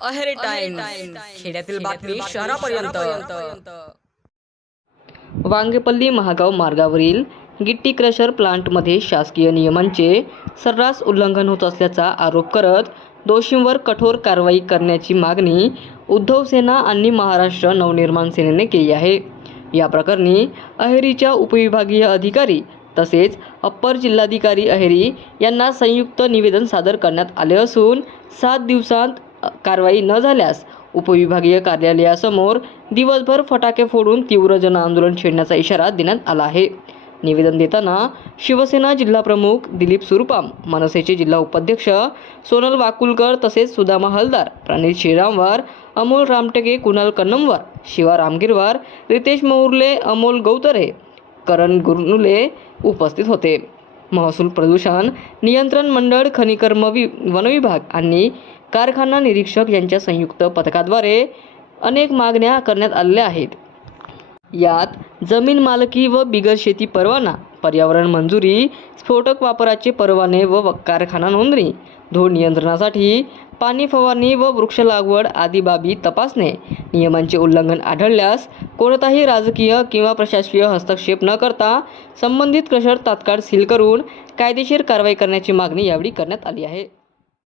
Aheri times खेड्यातील बातमी शहरापर्यंत। वांगेपल्ली महागाव मार्गावरील गिट्टी क्रशर प्लांटमध्ये शासकीय नियमांचे सर्रास उल्लंघन होत असल्याचा आरोप करत दोषींवर कठोर कारवाई करण्याची मागणी उद्धव सेना आणि महाराष्ट्र नवनिर्माण सेनेने केली आहे। या प्रकरणी अहेरीच्या उपविभागीय अधिकारी तसेच अप्पर जिल्हाधिकारी अहेरी यांना संयुक्त निवेदन सादर करण्यात आले असून 7 दिवसांत कारवाई न झाल्यास उपविभागीय कार्यालयासमोर दिवसभर फटाके फोडून तीव्र जनआंदोलन छेडण्याचा इशारा देण्यात आला आहे। निवेदन देताना शिवसेना जिल्हाप्रमुख दिलीप सुरपाम, मनसेचे जिल्हा उपाध्यक्ष सोनल वाकुलकर तसेच सुदामा हलदार, प्रणित श्रीरामवार, अमोल रामटेके, कुणाल कन्नमवार, शिवा रामगिरवार, रितेश मौर्ले, अमोल गौतरे, करण गुरनुले उपस्थित होते। महसूल प्रदूषण नियंत्रण मंडळ, खनिकर्म वन विभाग आणि कारखाना निरीक्षक यांच्या संयुक्त पथकाद्वारे अनेक मागण्या करण्यात आलेल्या आहेत। यात जमीन मालकी व बिगर शेती परवाना, पर्यावरण मंजुरी, स्फोटक वापराचे परवाने व कारखाना नोंदणी, धूळ नियंत्रणासाठी पाणी फवारणी व वृक्ष लागवड आदी बाबी तपासणे, नियमांचे उल्लंघन आढळल्यास कोणताही राजकीय किंवा प्रशासकीय हस्तक्षेप न करता संबंधित क्रशर तात्काळ सील करून कायदेशीर कारवाई करण्याची मागणी यावेळी करण्यात आली आहे।